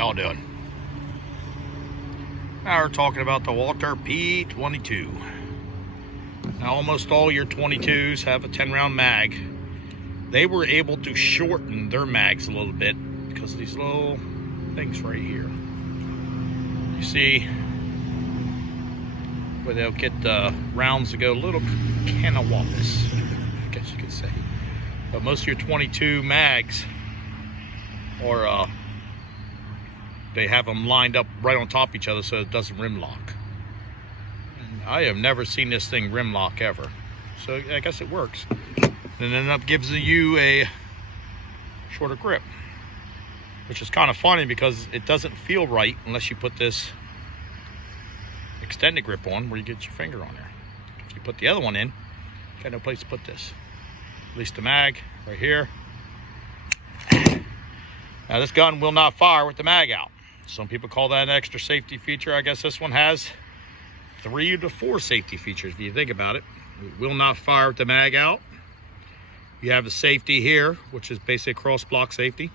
y'all doing? Now we're talking about the Walther P 22. Now almost all your 22s have a 10-round mag. They were able to shorten their mags a little bit because of these little things right here. You see where they'll get rounds to go a little canawampus, I guess you could say. But most of your 22 mags are they have them lined up right on top of each other so it doesn't rim lock. And I have never seen this thing rim lock ever, so I guess it works. And then it gives you a shorter grip, which is kind of funny because it doesn't feel right unless you put this extended grip on where you get your finger on there. If you put the other one in, you got no place to put this. Release the mag right here. Now this gun will not fire with the mag out. Some people call that an extra safety feature. I guess this one has 3 to 4 safety features if you think about it. It will not fire with the mag out. You have the safety here, which is basically cross block safety.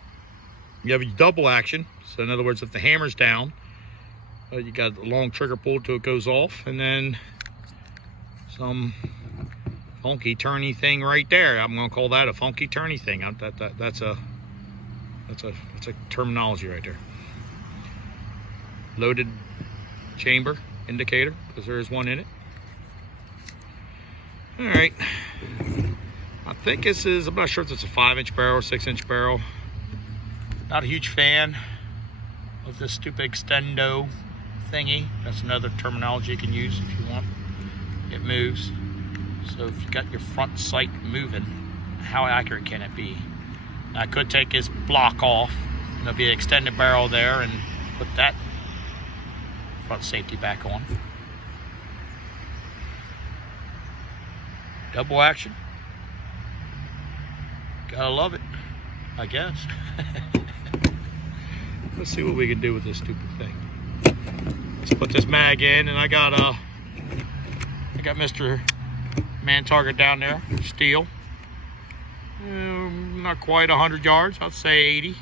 You have a double action. So in other words, if the hammer's down, you got a long trigger pull till it goes off, and then some funky turny thing right there. I'm going to call that a funky turny thing. That's a terminology right there. Loaded chamber indicator, because there is one in it. All right. I think this is, I'm not sure if it's a 5-inch barrel or 6-inch barrel. Not a huge fan of this stupid extendo thingy. That's another terminology you can use if you want. It moves. So if you got your front sight moving, how accurate can it be? Now, I could take his block off, and there'll be an extended barrel there, and put that front safety back on. Double action. Gotta love it, I guess. Let's see what we can do with this stupid thing. Let's put this mag in, and I got Mr. Man Target down there, steel. Not quite 100 yards, I'd say 80.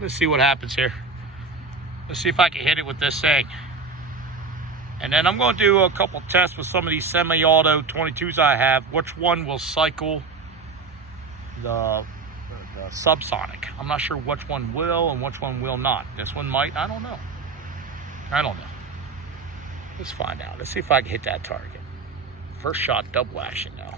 Let's see what happens here. Let's see if I can hit it with this thing. And then I'm going to do a couple tests with some of these semi-auto 22s I have. Which one will cycle the subsonic? I'm not sure which one will and which one will not. This one might, I don't know. Let's find out. Let's see if I can hit that target. First shot, double action now.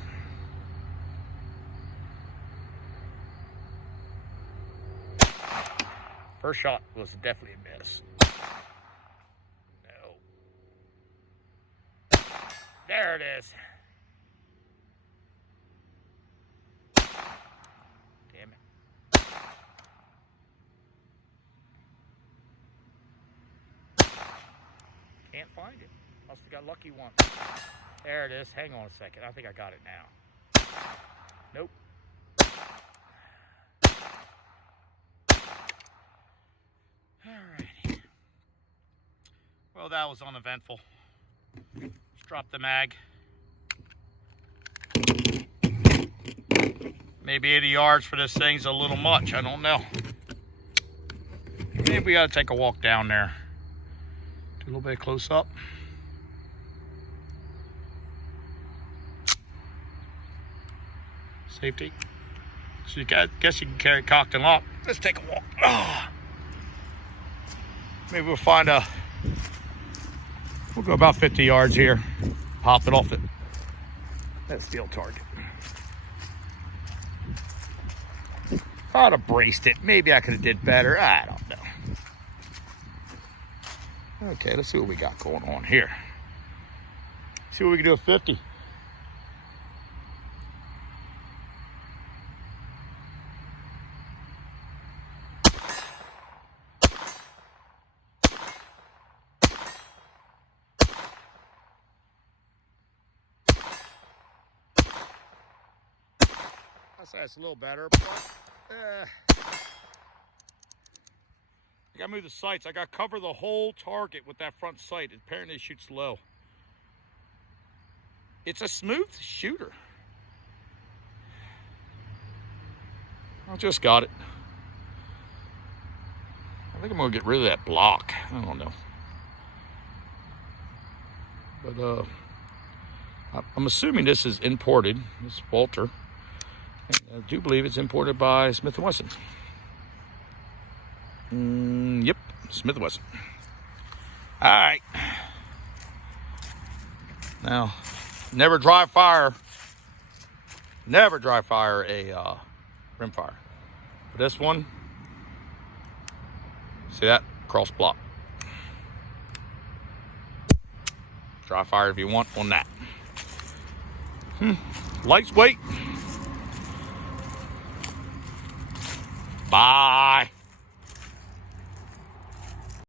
First shot was definitely a miss. No. There it is. Damn it. Can't find it. Must have got lucky once. There it is. Hang on a second. I think I got it now. Nope. Alrighty. Well, that was uneventful. Let's drop the mag. Maybe 80 yards for this thing's a little much. I don't know. Maybe we got to take a walk down there. Do a little bit close up. Safety. So you guess you can carry cocked and locked. Let's take a walk. Oh. Maybe we'll find we'll go about 50 yards here. Pop it off that steel target. If I'd have braced it, maybe I could have did better. I don't know. Okay, let's see what we got going on here. See what we can do at 50. I'd say it's a little better, but I gotta move the sights. I gotta cover the whole target with that front sight. Apparently it shoots low. It's a smooth shooter. I just got it. think I'm gonna get rid of that block. I don't know. But I'm assuming this is imported. This is Walther. And I do believe it's imported by Smith & Wesson. Yep, Smith & Wesson. All right. Now, never dry fire a rim fire. But this one, see that? Cross block. Dry fire if you want on that. Lightweight. Bye.